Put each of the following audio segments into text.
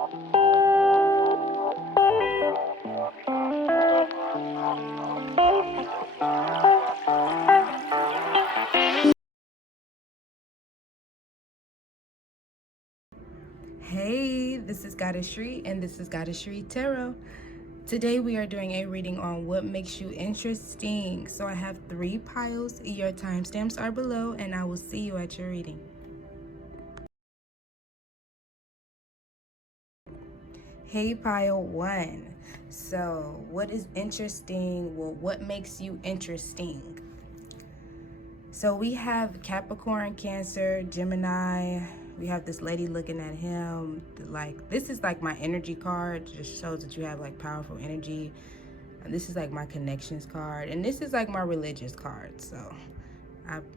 Hey, this is GoddessSri and this is GoddessSriTarot. Today we are doing a reading on what makes you interesting. So I have 3 piles. Your timestamps are below and I will see you at your reading. Hey, pile 1. So what is interesting? Well, what makes you interesting? So we have Capricorn, Cancer, Gemini. We have this lady looking at him. Like, this is like my energy card. It just shows that you have like powerful energy. And this is like my connections card. And this is like my religious card. So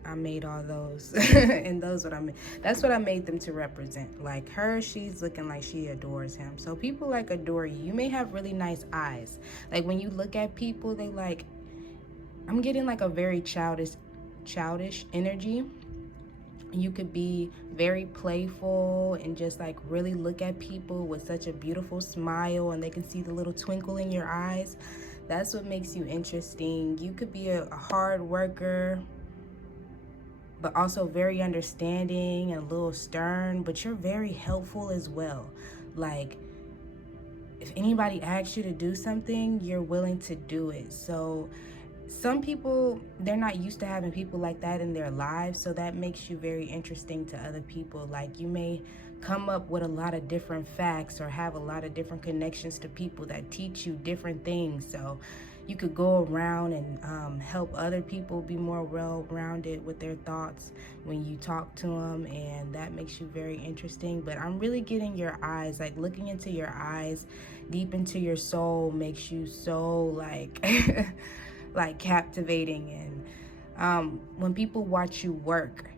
I made all those. And those what I made. That's what I made them to represent. Like her, she's looking like she adores him. So people like adore you. You may have really nice eyes. Like when you look at people, they like, I'm getting like a very childish energy. You could be very playful and just like really look at people with such a beautiful smile, and they can see the little twinkle in your eyes. That's what makes you interesting. You could be a hard worker, but also very understanding and a little stern, but you're very helpful as well. Like, if anybody asks you to do something, you're willing to do it. So some people, they're not used to having people like that in their lives, so that makes you very interesting to other people. Like, you may come up with a lot of different facts or have a lot of different connections to people that teach you different things. So you could go around and help other people be more well-rounded with their thoughts when you talk to them, and that makes you very interesting. But I'm really getting your eyes, like looking into your eyes, deep into your soul, makes you so like like captivating. And when people watch you work,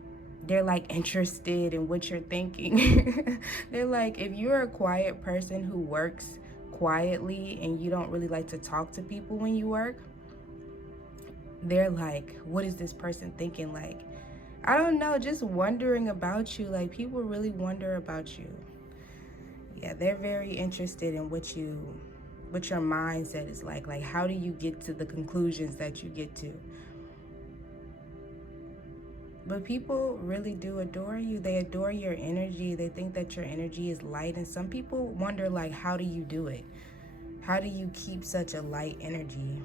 they're like interested in what you're thinking. They're like, if you're a quiet person who works quietly and you don't really like to talk to people when you work, they're like, what is this person thinking? Like, I don't know, just wondering about you. Like, people really wonder about you. Yeah, they're very interested in what your mindset is like how do you get to the conclusions that you get to. But people really do adore you. They adore your energy. They think that your energy is light, and some people wonder, like, how do you do it? How do you keep such a light energy?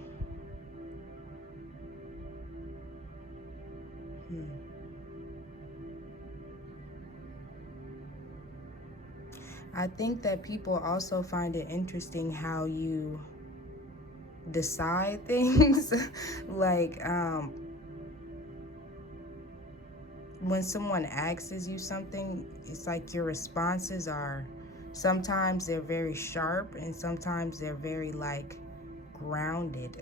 I think that people also find it interesting how you decide things. Like, when someone asks you something, it's like your responses are, sometimes they're very sharp and sometimes they're very like grounded.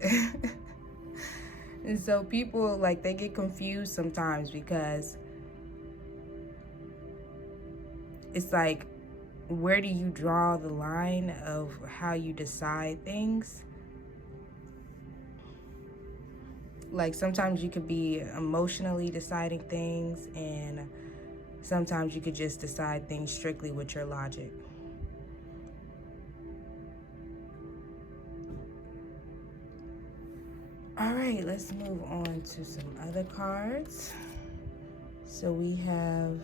And so people, like, they get confused sometimes because it's like, where do you draw the line of how you decide things? Like, sometimes you could be emotionally deciding things, and sometimes you could just decide things strictly with your logic. All right, let's move on to some other cards. So we have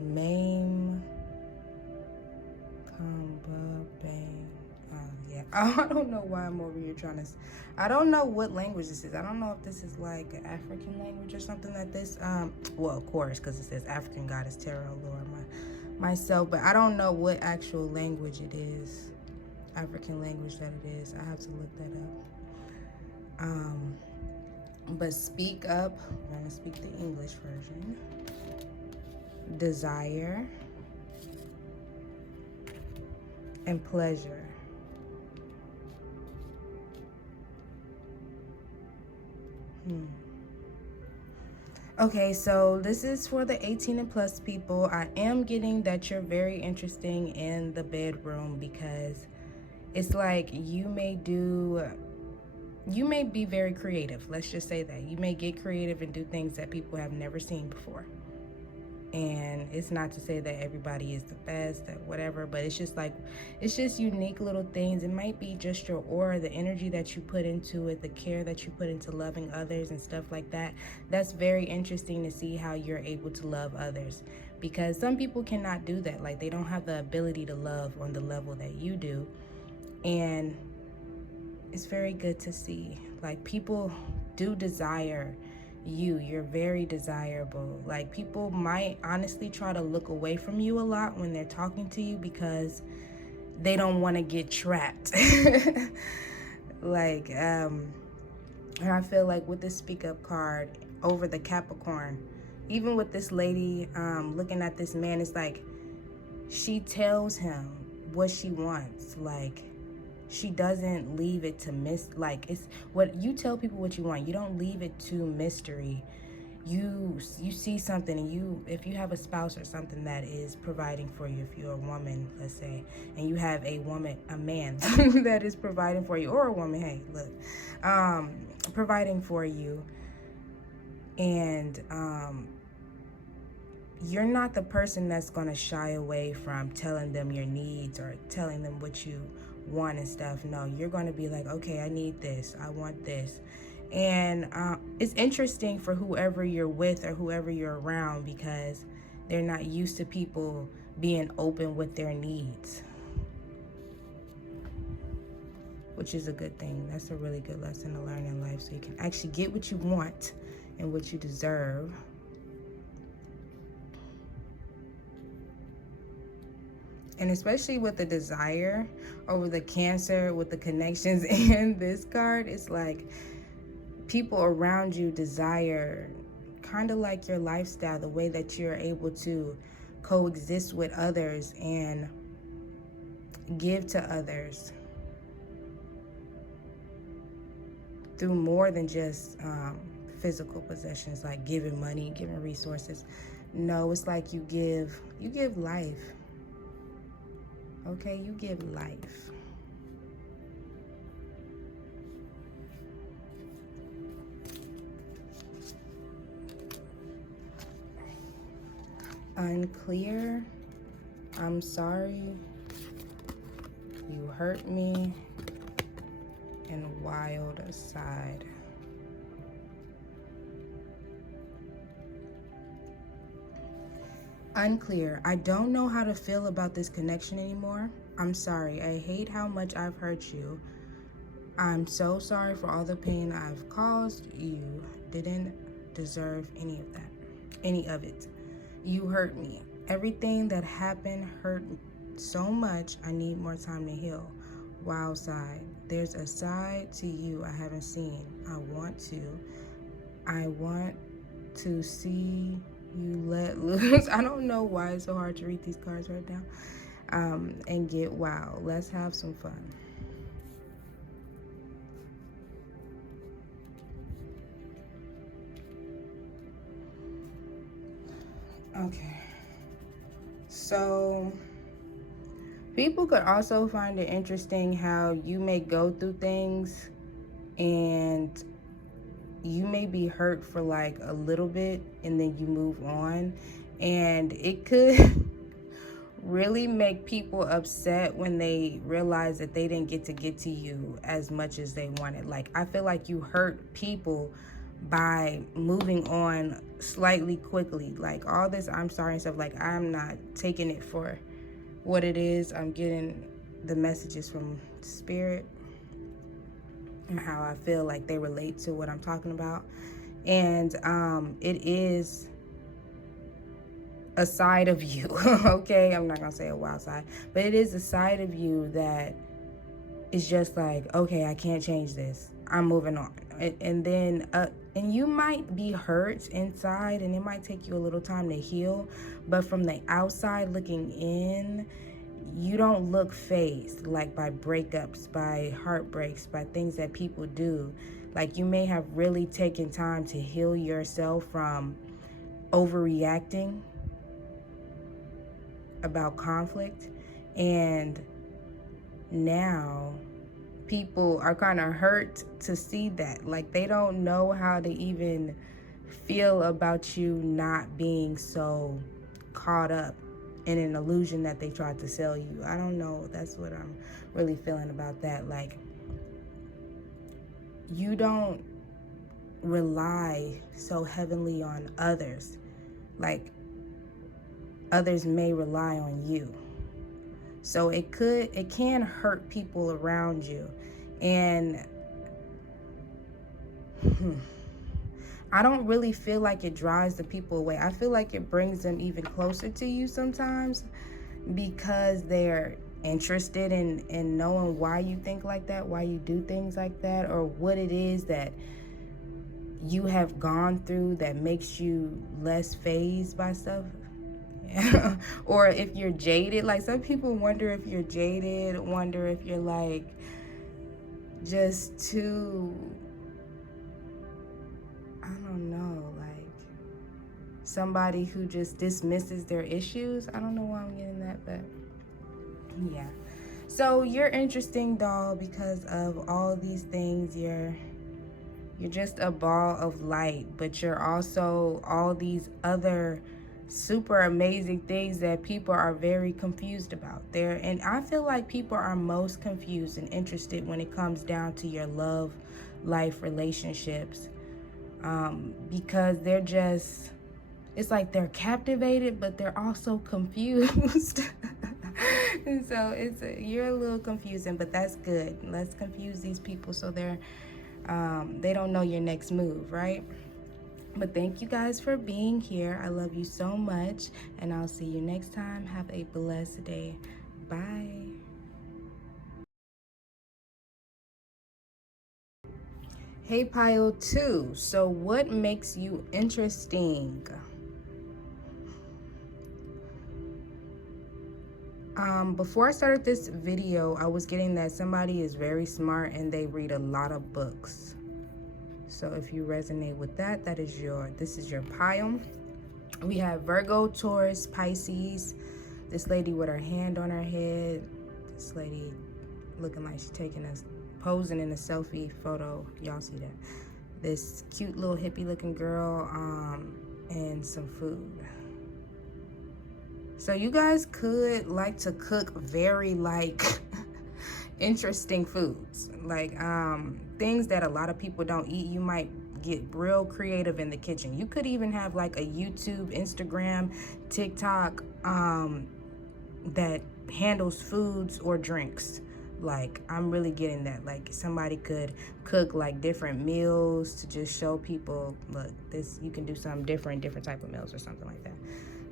Maim, Kamba, Bang. Yeah, I don't know why I'm over here trying to, I don't know what language this is. I don't know if this is like an African language or something like this. Well, of course, because it says African Goddess Tarot Lord myself, but I don't know what actual language it is, African language that it is. I have to look that up. But speak up, I'm gonna speak the English version. Desire and pleasure. Okay, so this is for the 18 and plus people. I am getting that you're very interesting in the bedroom, because it's like you may be very creative. Let's just say that. You may get creative and do things that people have never seen before. And it's not to say that everybody is the best or whatever, but it's just like, it's just unique little things. It might be just your aura, the energy that you put into it, the care that you put into loving others and stuff like that. That's very interesting to see how you're able to love others, because some people cannot do that. Like, they don't have the ability to love on the level that you do. And it's very good to see. Like, people do desire you. You're very desirable. Like, people might honestly try to look away from you a lot when they're talking to you because they don't want to get trapped. Like, and I feel like with this speak up card over the Capricorn, even with this lady looking at this man, it's like she tells him what she wants. Like, she doesn't leave it to like, it's what you tell people what you want. You don't leave it to mystery. You see something, and if you have a spouse or something that is providing for you, if you're a woman, let's say, and you have a man that is providing for you, or a woman, hey, look, providing for you, and you're not the person that's going to shy away from telling them your needs or telling them what you want and stuff. No, you're going to be like, okay, I need this, I want this. And it's interesting for whoever you're with or whoever you're around, because they're not used to people being open with their needs, which is a good thing. That's a really good lesson to learn in life, so you can actually get what you want and what you deserve. And especially with the desire over the Cancer, with the connections in this card, it's like people around you desire kind of like your lifestyle, the way that you're able to coexist with others and give to others through more than just physical possessions, like giving money, giving resources. No, it's like you give life. Okay, you give life. Unclear. I'm sorry. You hurt me. And wild aside. Unclear. I don't know how to feel about this connection anymore. I'm sorry. I hate how much I've hurt you. I'm so sorry for all the pain I've caused. You didn't deserve any of it. You hurt me. Everything that happened hurt so much. I need more time to heal. Wild side. There's a side to you I haven't seen. I want to see you let loose. I don't know why it's so hard to read these cards right now. And get wild. Let's have some fun. Okay. So people could also find it interesting how you may go through things and you may be hurt for like a little bit and then you move on, and it could really make people upset when they realize that they didn't get to you as much as they wanted. Like, I feel like you hurt people by moving on slightly quickly. Like, all this I'm sorry and stuff, like, I'm not taking it for what it is. I'm getting the messages from Spirit and how I feel like they relate to what I'm talking about. And it is a side of you, okay? I'm not gonna say a wild side, but it is a side of you that is just like, okay, I can't change this. I'm moving on. And then, and you might be hurt inside, and it might take you a little time to heal, but from the outside looking in, you don't look phased, like by breakups, by heartbreaks, by things that people do. Like, you may have really taken time to heal yourself from overreacting about conflict, and now people are kind of hurt to see that. Like, they don't know how to even feel about you not being so caught up in an illusion that they tried to sell you. I don't know. That's what I'm really feeling about that. Like, you don't rely so heavily on others. Like, others may rely on you. So it can hurt people around you. And I don't really feel like it drives the people away. I feel like it brings them even closer to you sometimes, because they're interested in knowing why you think like that, why you do things like that, or what it is that you have gone through that makes you less fazed by stuff. Or if you're jaded. Like, some people wonder if you're jaded, wonder if you're like just too, I don't know, like somebody who just dismisses their issues. I don't know why I'm getting that, but yeah. So you're interesting, doll, because of all these things. You're just a ball of light, but you're also all these other super amazing things that people are very confused about there. And I feel like people are most confused and interested when it comes down to your love life relationships, because they're just, it's like they're captivated, but they're also confused. And so you're a little confusing, but that's good. Let's confuse these people so they don't know your next move, right? But thank you guys for being here. I love you so much, and I'll see you next time. Have a blessed day. Bye. Hey, pile 2. So what makes you interesting? Before I started this video, I was getting that somebody is very smart and they read a lot of books. So if you resonate with that, this is your pile. We have Virgo, Taurus, Pisces. This lady with her hand on her head. This lady looking like she's posing in a selfie photo. Y'all see that? This cute little hippie looking girl, and some food. So you guys could like to cook very interesting foods, like things that a lot of people don't eat. You might get real creative in the kitchen. You could even have like a YouTube, Instagram, TikTok that handles foods or drinks. Like, I'm really getting that. Like, somebody could cook like different meals to just show people, look, this, you can do some different type of meals or something like that.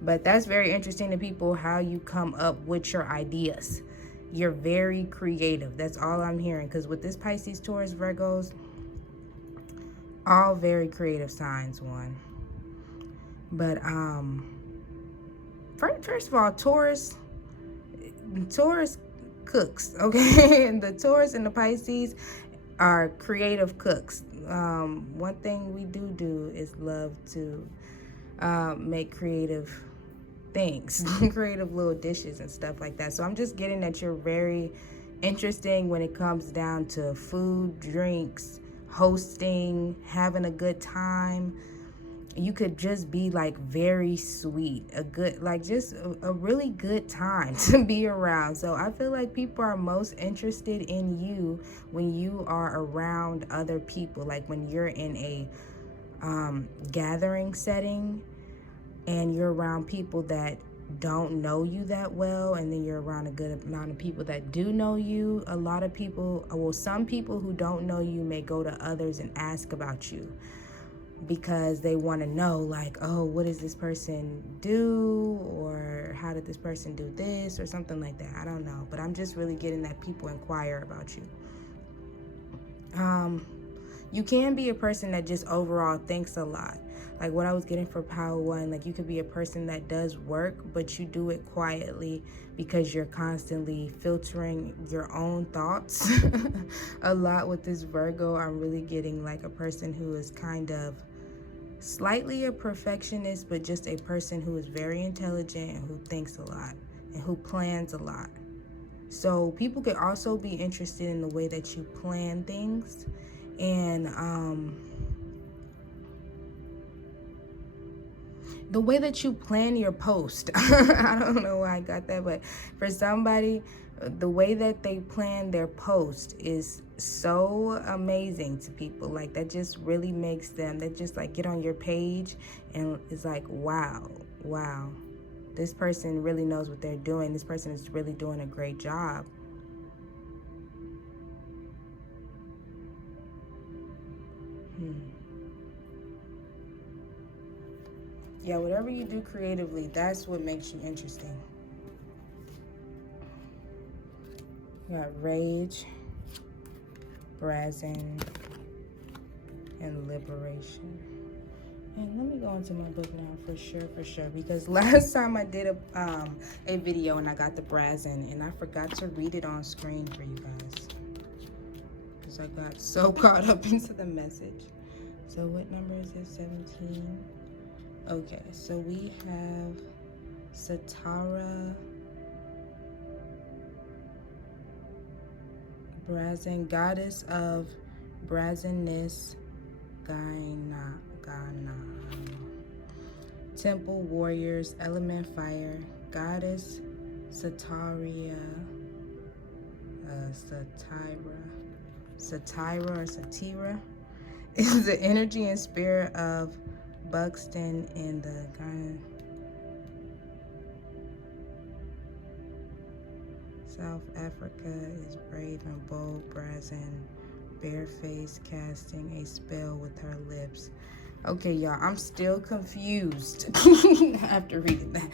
But that's very interesting to people, how you come up with your ideas. You're very creative. That's all I'm hearing. Because with this Pisces, Taurus, Virgos, all very creative signs, one. But first of all, Taurus cooks, okay? And the Taurus and the Pisces are creative cooks. One thing we do is love to make creative things, creative little dishes and stuff like that. So I'm just getting that you're very interesting when it comes down to food, drinks, hosting, having a good time. You could just be like very sweet, just a really good time to be around. So I feel like people are most interested in you when you are around other people, like when you're in a gathering setting and you're around people that don't know you that well, and then you're around a good amount of people that do know you. A lot of people, well, some people who don't know you may go to others and ask about you because they want to know, like, oh, what does this person do, or how did this person do this, or something like that. I don't know, but I'm just really getting that people inquire about you. You can be a person that just overall thinks a lot. Like what I was getting for Power 1, like you could be a person that does work, but you do it quietly because you're constantly filtering your own thoughts. A lot with this Virgo, I'm really getting like a person who is kind of slightly a perfectionist, but just a person who is very intelligent and who thinks a lot and who plans a lot. So people could also be interested in the way that you plan things. And the way that you plan your post. I don't know why I got that, but for somebody, the way that they plan their post is so amazing to people. Like, that just really makes them, they just like get on your page and it's like, wow, this person really knows what they're doing. This person is really doing a great job. Yeah, whatever you do creatively, that's what makes you interesting. You got rage, brazen, and liberation. And let me go into my book now for sure, because last time I did a video and I got the brazen and I forgot to read it on screen for you guys because I got so caught up into the message. So what number is it? 17. Okay, so we have Satara, brazen, goddess of brazenness, Gana. Temple warriors, element fire, goddess Satira is the energy and spirit of Buxton in the South Africa is brave and bold, brazen, barefaced, casting a spell with her lips. Okay, y'all, I'm still confused after reading that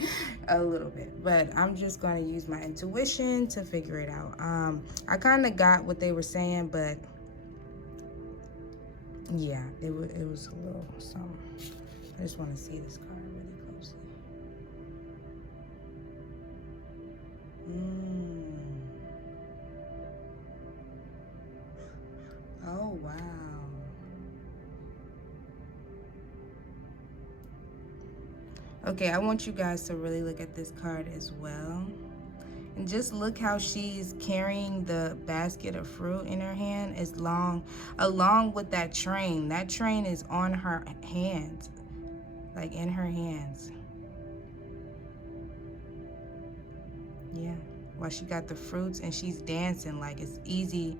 a little bit, but I'm just going to use my intuition to figure it out. I kind of got what they were saying, but yeah, it was a little something. I just want to see this card really closely. Oh, wow. Okay, I want you guys to really look at this card as well. And just look how she's carrying the basket of fruit in her hand along with that train. That train is on her hands, like in her hands. Yeah, while she got the fruits and she's dancing like it's easy.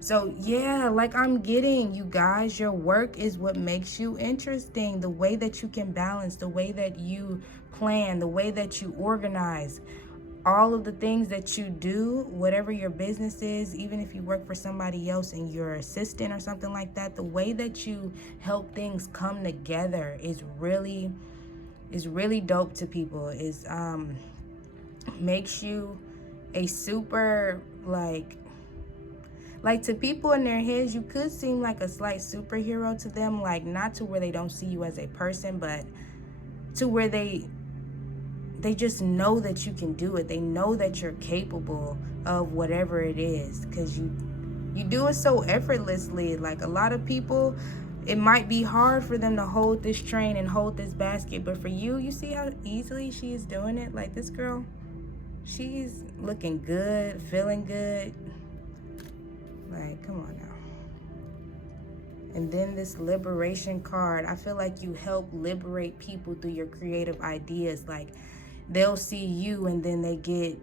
So yeah, like I'm getting, you guys, your work is what makes you interesting. The way that you can balance, the way that you plan, the way that you organize, all of the things that you do, whatever your business is, even if you work for somebody else and you're an assistant or something like that, the way that you help things come together is really dope to people. Is makes you a super like to people in their heads, you could seem like a slight superhero to them, like not to where they don't see you as a person, but to where they just know that you can do it. They know that you're capable of whatever it is because you do it so effortlessly. Like a lot of people, it might be hard for them to hold this train and hold this basket, but for you, you see how easily she's doing it? Like this girl, she's looking good, feeling good. Like, come on now. And then this liberation card, I feel like you help liberate people through your creative ideas. Like, they'll see you and then they get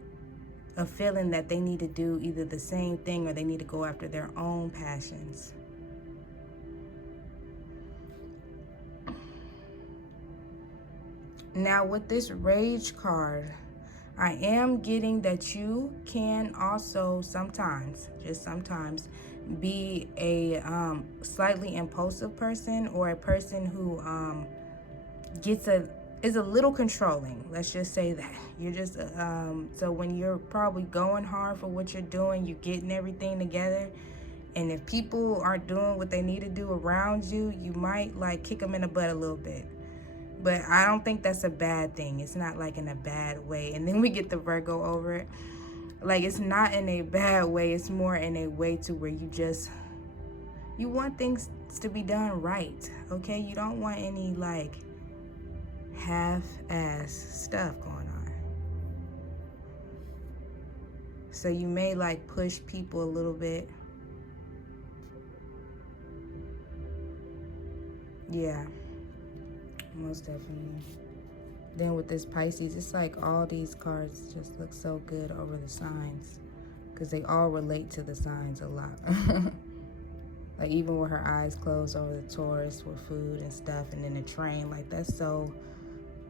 a feeling that they need to do either the same thing or they need to go after their own passions. Now, with this rage card, I am getting that you can also sometimes, just sometimes, be a slightly impulsive person or a person who is a little controlling. Let's just say that. You're just, so when you're probably going hard for what you're doing, you're getting everything together, and if people aren't doing what they need to do around you, you might like kick them in the butt a little bit. But I don't think that's a bad thing. It's not like in a bad way. And then we get the Virgo over it. Like, it's not in a bad way. It's more in a way to where you want things to be done right, okay? You don't want any, like, half-ass stuff going on. So you may, like, push people a little bit. Yeah. Most definitely. Then with this Pisces, it's like all these cards just look so good over the signs, because they all relate to the signs a lot. Like even with her eyes closed over the Taurus with food and stuff, and then the train, like that's so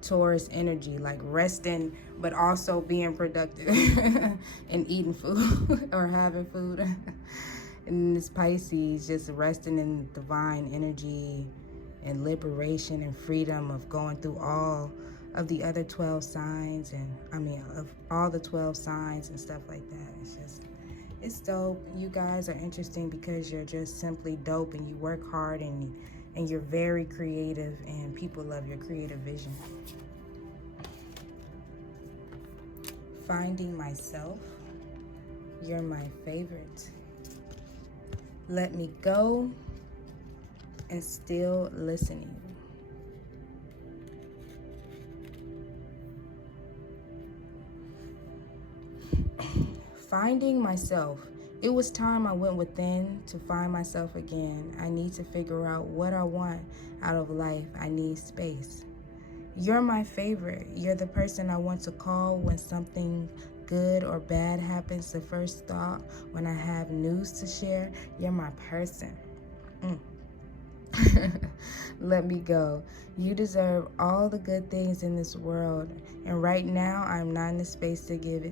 Taurus energy, like resting but also being productive and eating food or having food. And this Pisces just resting in divine energy and liberation and freedom of going through all of the other 12 signs, and of all the 12 signs and stuff like that. It's just, it's dope. You guys are interesting because you're just simply dope, and you work hard, and you're very creative, and people love your creative vision. Finding myself. You're my favorite. Let me go, and still listening. Finding myself. It was time I went within to find myself again. I need to figure out what I want out of life. I need space. You're my favorite. You're the person I want to call when something good or bad happens. The first thought when I have news to share. You're my person. Let me go. You deserve all the good things in this world, and right now I'm not in the space to give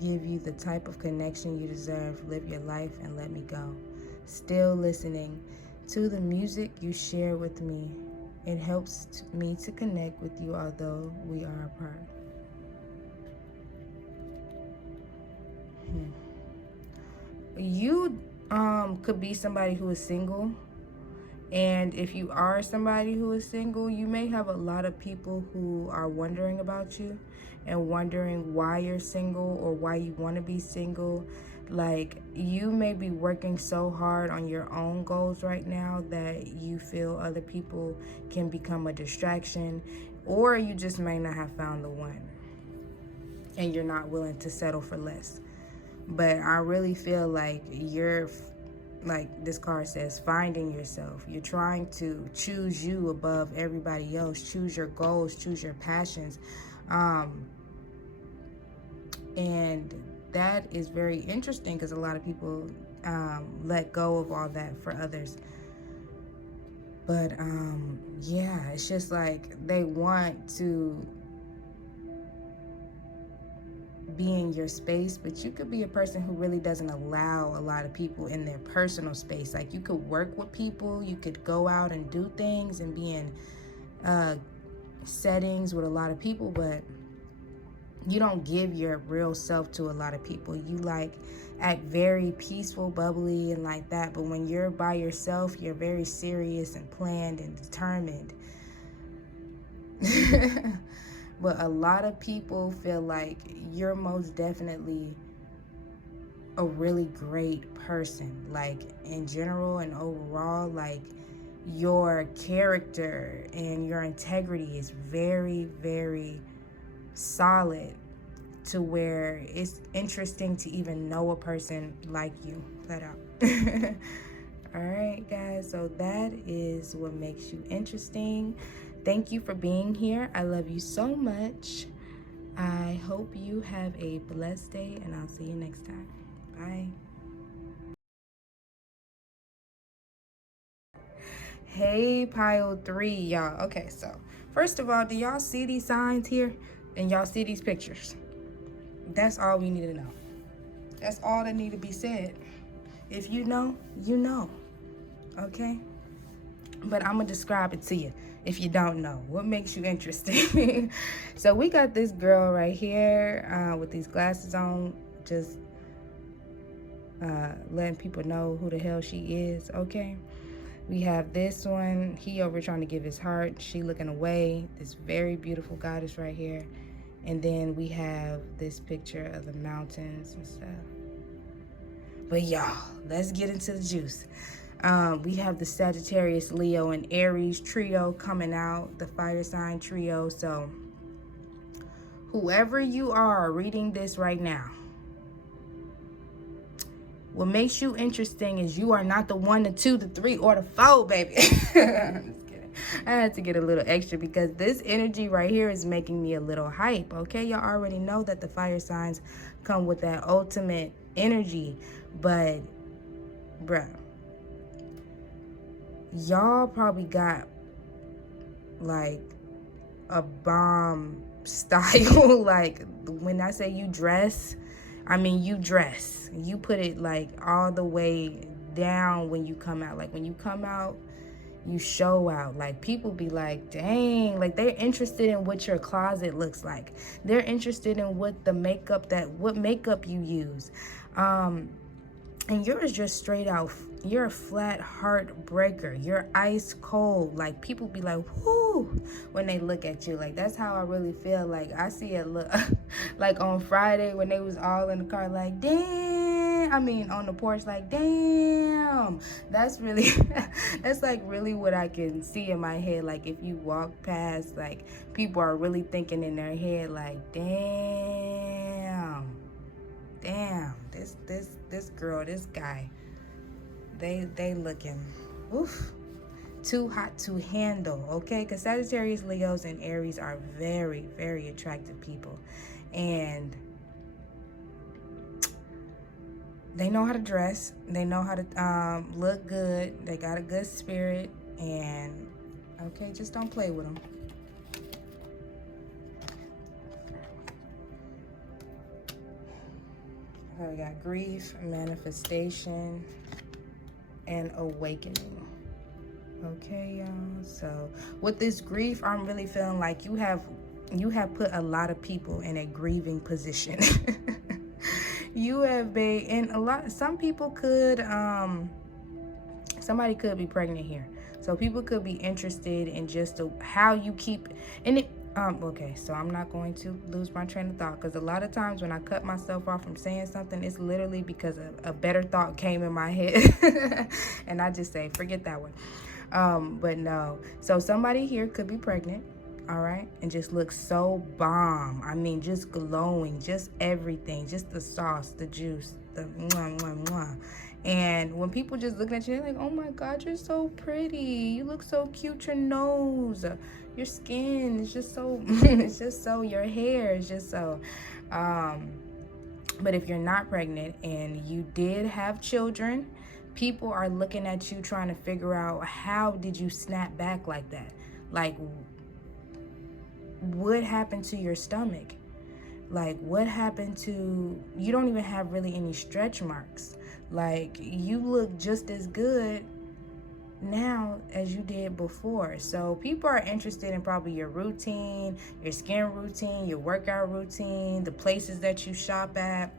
you the type of connection you deserve. Live your life and let me go. Still listening to the music you share with me. It helps me to connect with you, although we are apart. You could be somebody who is single. And if you are somebody who is single, you may have a lot of people who are wondering about you and wondering why you're single or why you want to be single. Like, you may be working so hard on your own goals right now that you feel other people can become a distraction, or you just may not have found the one and you're not willing to settle for less. But I really feel like you're, like this card says, finding yourself. You're trying to choose you above everybody else. Choose your goals, choose your passions. And that is very interesting because a lot of people let go of all that for others. But yeah, it's just like they want to be in your space, but you could be a person who really doesn't allow a lot of people in their personal space. Like, you could work with people, you could go out and do things and be in settings with a lot of people, but you don't give your real self to a lot of people. You like act very peaceful, bubbly, and like that, but when you're by yourself, you're very serious and planned and determined. But a lot of people feel like you're most definitely a really great person. Like, in general and overall, like, your character and your integrity is very, very solid, to where it's interesting to even know a person like you, flat out. All right, guys, so that is what makes you interesting. Thank you for being here. I love you so much. I hope you have a blessed day, and I'll see you next time. Bye. Hey, pile 3, y'all. Okay, so first of all, do y'all see these signs here? And y'all see these pictures? That's all we need to know. That's all that need to be said. If you know, you know. Okay? But I'm going to describe it to you if you don't know. What makes you interesting? So we got this girl right here with these glasses on, just letting people know who the hell she is, okay? We have this one. He over trying to give his heart. She looking away. This very beautiful goddess right here. And then we have this picture of the mountains and stuff. But y'all, let's get into the juice. We have the Sagittarius, Leo, and Aries trio coming out, the fire sign trio. So whoever you are reading this right now, what makes you interesting is you are not the 1, the 2, the 3, or the 4, baby. I'm just kidding. I had to get a little extra because this energy right here is making me a little hype, okay? Y'all already know that the fire signs come with that ultimate energy, but, bruh, y'all probably got, like, a bomb style. Like, when I say you dress, I mean you dress. You put it, like, all the way down when you come out. Like, when you come out, you show out. Like, people be like, dang, like, they're interested in what your closet looks like. They're interested in what makeup you use. And yours just straight out, you're a flat heartbreaker. You're ice cold. Like, people be like, whoo, when they look at you. Like, that's how I really feel. Like, I see it look like on Friday when they was all in the car, like, damn. I mean, on the porch, like, damn. That's really, that's like really what I can see in my head. Like, if you walk past, like, people are really thinking in their head, like, damn, this girl, this guy, they looking, oof, too hot to handle, okay? Because Sagittarius, Leos, and Aries are very, very attractive people. And they know how to dress. They know how to look good. They got a good spirit. And, okay, just don't play with them. We got grief, manifestation, and awakening. Okay, y'all. So with this grief, I'm really feeling like you have put a lot of people in a grieving position. You have been in a lot. Some people could somebody could be pregnant here, so people could be interested in just how you keep. And it okay, so I'm not going to lose my train of thought, because a lot of times when I cut myself off from saying something, it's literally because a better thought came in my head. And I just say, forget that one. But no. So somebody here could be pregnant, all right, and just looks so bomb. I mean, just glowing, just everything, just the sauce, the juice, the mwah, mwah, mwah. And when people just looking at you, they're like, oh my God, you're so pretty. You look so cute. Your nose, your skin is just so, it's just so, your hair is just so. But if you're not pregnant and you did have children, people are looking at you trying to figure out, how did you snap back like that? Like, what happened to your stomach? Like, what happened to, you don't even have really any stretch marks. Like, you look just as good now as you did before. So people are interested in probably your routine, your skin routine, your workout routine, the places that you shop at.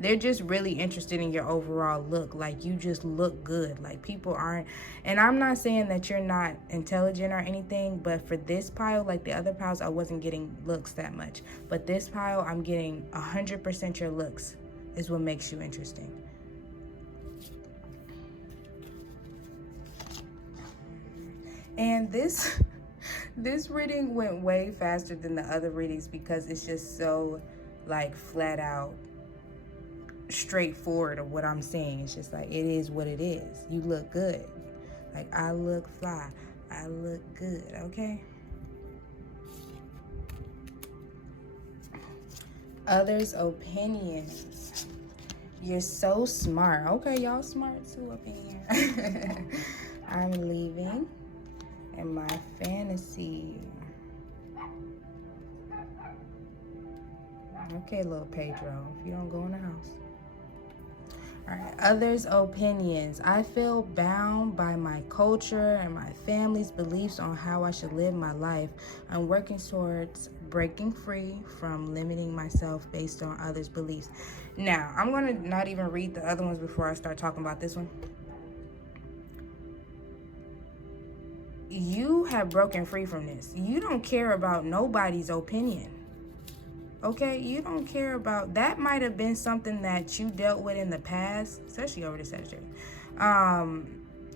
They're just really interested in your overall look. Like, you just look good. Like, people aren't, and I'm not saying that you're not intelligent or anything, but for this pile, like the other piles, I wasn't getting looks that much. But this pile, I'm getting 100% your looks is what makes you interesting. And this reading went way faster than the other readings because it's just so, like, flat out straightforward of what I'm saying. It's just like, it is what it is. You look good. Like, I look fly. I look good, okay? Others' opinions. You're so smart. Okay, y'all smart too up in here. I'm leaving. And my fantasy. Okay, little Pedro, if you don't go in the house. All right, others' opinions. I feel bound by my culture and my family's beliefs on how I should live my life. I'm working towards breaking free from limiting myself based on others' beliefs. Now, I'm going to not even read the other ones before I start talking about this one. You have broken free from this. You don't care about nobody's opinion. Okay? You don't care about... That might have been something that you dealt with in the past, especially over the Sagittarius.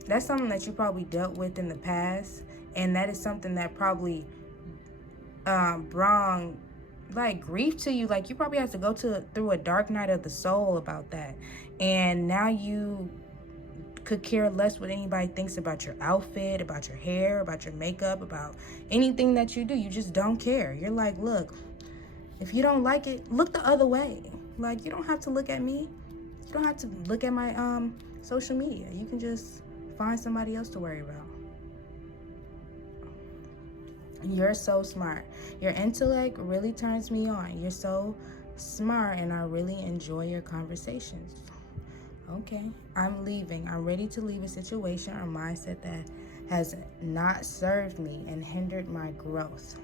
That's something that you probably dealt with in the past, and that is something that probably brought, like, grief to you. Like, you probably have to go through a dark night of the soul about that. And now you could care less what anybody thinks about your outfit, about your hair, about your makeup, about anything that you do. You just don't care. You're like, look, if you don't like it, look the other way. Like, you don't have to look at me. You don't have to look at my social media. You can just find somebody else to worry about. You're so smart. Your intellect really turns me on. You're so smart, and I really enjoy your conversations. Okay, I'm leaving. I'm ready to leave a situation or mindset that has not served me and hindered my growth.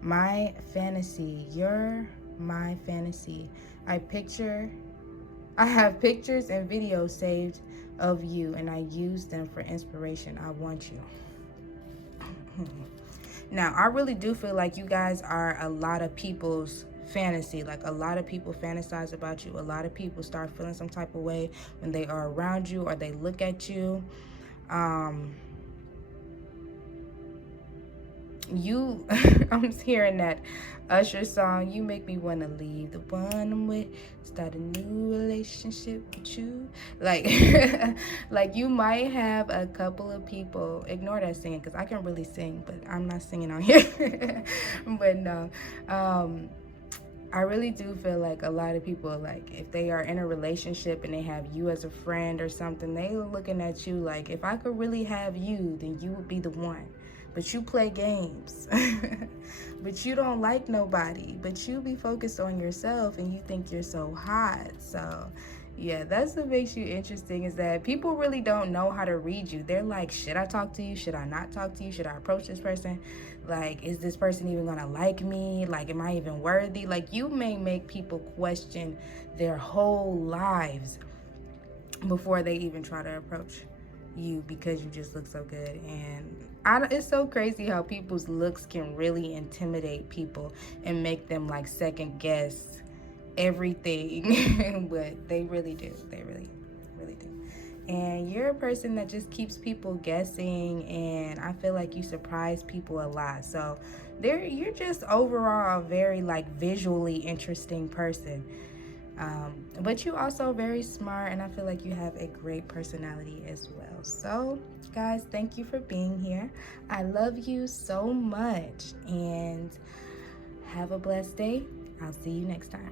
My fantasy, you're my fantasy. I have pictures and videos saved of you, and I use them for inspiration. I want you. Now, I really do feel like you guys are a lot of people's fantasy. Like, a lot of people fantasize about you. A lot of people start feeling some type of way when they are around you or they look at you. I'm hearing that Usher song, You Make Me Want to Leave the One I'm With, start a new relationship with you. Like, like you might have a couple of people, ignore that singing because I can really sing, but I'm not singing on here. But no, I really do feel like a lot of people, like, if they are in a relationship and they have you as a friend or something, they are looking at you like, if I could really have you, then you would be the one. But you play games. But you don't like nobody. But you be focused on yourself and you think you're so hot. So yeah, that's what makes you interesting, is that people really don't know how to read you. They're like, should I talk to you? Should I not talk to you? Should I approach this person? Like, is this person even gonna like me? Like, am I even worthy? Like, you may make people question their whole lives before they even try to approach you, because you just look so good. And it's so crazy how people's looks can really intimidate people and make them like second guess everything. But they really do. They really do. And you're a person that just keeps people guessing, and I feel like you surprise people a lot. So you're just overall a very like visually interesting person. But you also very smart, and I feel like you have a great personality as well. So guys, thank you for being here. I love you so much, and have a blessed day. I'll see you next time.